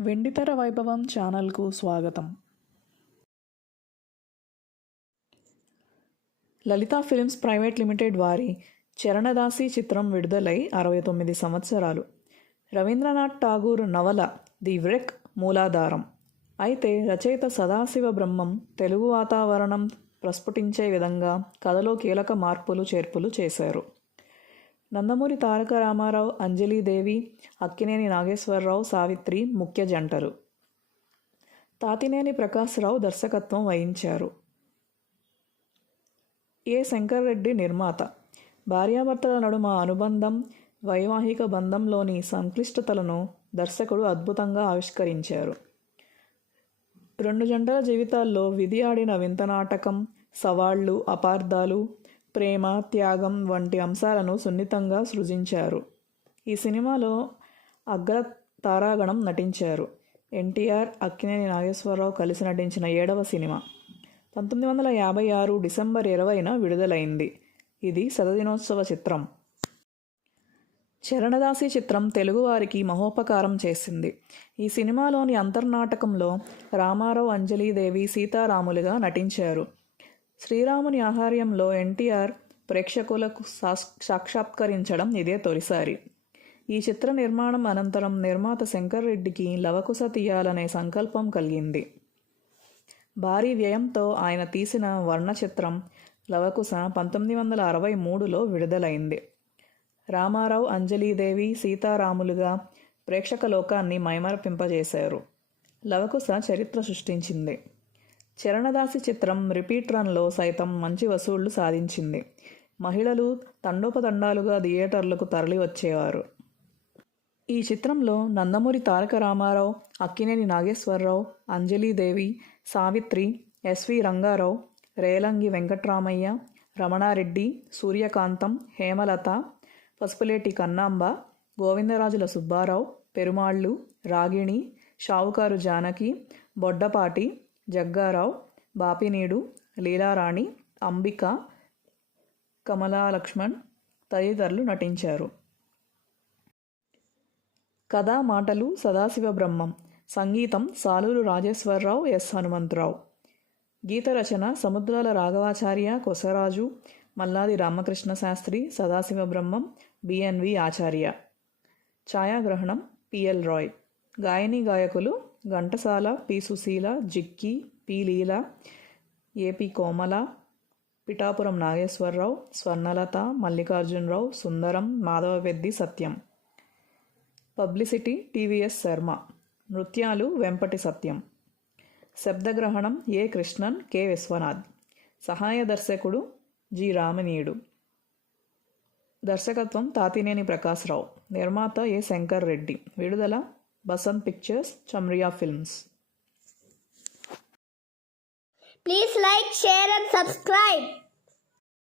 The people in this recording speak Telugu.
వెండితెర వైభవం ఛానల్కు స్వాగతం. లలితా ఫిల్మ్స్ ప్రైవేట్ లిమిటెడ్ వారి చరణదాసి చిత్రం విడుదలై 69 సంవత్సరాలు. రవీంద్రనాథ్ ఠాగూర్ నవల ది వ్రెక్ మూలాధారం. అయితే రచయిత సదాశివ బ్రహ్మం తెలుగు వాతావరణం ప్రస్ఫుటించే విధంగా కథలో కీలక మార్పులు చేర్పులు చేశారు. నందమూరి తారక రామారావు, అంజలీదేవి, అక్కినేని నాగేశ్వరరావు, సావిత్రి ముఖ్య జంటలు. తాతినేని ప్రకాశ్రావు దర్శకత్వం వహించారు. ఏ. శంకర్ రెడ్డి నిర్మాత. భార్యాభర్తల నడుమ అనుబంధం, వైవాహిక బంధంలోని సంక్లిష్టతలను దర్శకుడు అద్భుతంగా ఆవిష్కరించారు. రెండు జంటల జీవితాల్లో విధి ఆడిన వింత నాటకం, సవాళ్లు, అపార్థాలు, ప్రేమ, త్యాగం వంటి అంశాలను సున్నితంగా సృజించారు. ఈ సినిమాలో అగ్ర తారాగణం నటించారు. ఎన్టీఆర్, అక్కినేని నాగేశ్వరరావు కలిసి నటించిన 7వ సినిమా 1956 డిసెంబర్ 20న విడుదలైంది. ఇది శతదినోత్సవ చిత్రం. చరణదాసి చిత్రం తెలుగువారికి మహోపకారం చేసింది. ఈ సినిమాలోని అంతర్నాటకంలో రామారావు, అంజలీదేవి సీతారాములుగా నటించారు. శ్రీరాముని ఆహార్యంలో ఎన్టీఆర్ ప్రేక్షకులకు సాక్షాత్కరించడం ఇదే తొలిసారి. ఈ చిత్ర నిర్మాణం అనంతరం నిర్మాత శంకర్ రెడ్డికి లవకుశ తీయాలనే సంకల్పం కలిగింది. భారీ వ్యయంతో ఆయన తీసిన వర్ణ చిత్రం లవకుశ 1963లో విడుదలైంది. రామారావు, అంజలీదేవి సీతారాములుగా ప్రేక్షక లోకాన్ని మైమరపింపజేశారు. లవకుశ చరిత్ర సృష్టించింది. చరణదాసి చిత్రం రిపీట్ రన్లో సైతం మంచి వసూళ్లు సాధించింది. మహిళలు తండోపతండాలుగా థియేటర్లకు తరలి వచ్చేవారు. ఈ చిత్రంలో నందమూరి తారక రామారావు, అక్కినేని నాగేశ్వరరావు, అంజలీదేవి, సావిత్రి, ఎస్వి రంగారావు, రేలంగి వెంకట్రామయ్య, రమణారెడ్డి, సూర్యకాంతం, హేమలత, పసుపులేటి కన్నాంబ, గోవిందరాజుల సుబ్బారావు, పెరుమాళ్ళు, రాగిణి, షావుకారు జానకి, బొడ్డపాటి, జగ్గారావు, బాపినీడు, లీలారాణి, అంబిక, కమలాలక్ష్మణ్ తదితరులు నటించారు. కథా మాటలు సదాశివ బ్రహ్మం. సంగీతం సాలూరు రాజేశ్వరరావు, ఎస్. హనుమంతరావు. గీత రచన సముద్రాల రాఘవాచార్య, కొసరాజు, మల్లాది రామకృష్ణ శాస్త్రి, సదాశివ బ్రహ్మం, బిఎన్వి ఆచార్య. ఛాయాగ్రహణం పిఎల్ రాయ్. గాయని గాయకులు Ghantasala, P. Susheela, Jikki, P. Leela, AP Komala, Pithapuram Nageswararao, Swarnalatha, Mallikarjunarao, Sundaram, Madhavapeddi, Satyam. Publicity TVS Sarma. నృత్యాలు వెంపటి సత్యం. శబ్దగ్రహణం ఏ. కృష్ణన్, కె. విశ్వనాథ్. సహాయ దర్శకుడు జి. రామినీడు. దర్శకత్వం తాతినేని ప్రకాశ్రావు. నిర్మాత ఏ. శంకర్ రెడ్డి. విడుదల Basant Pictures, Chamria Films. Please like, share and subscribe.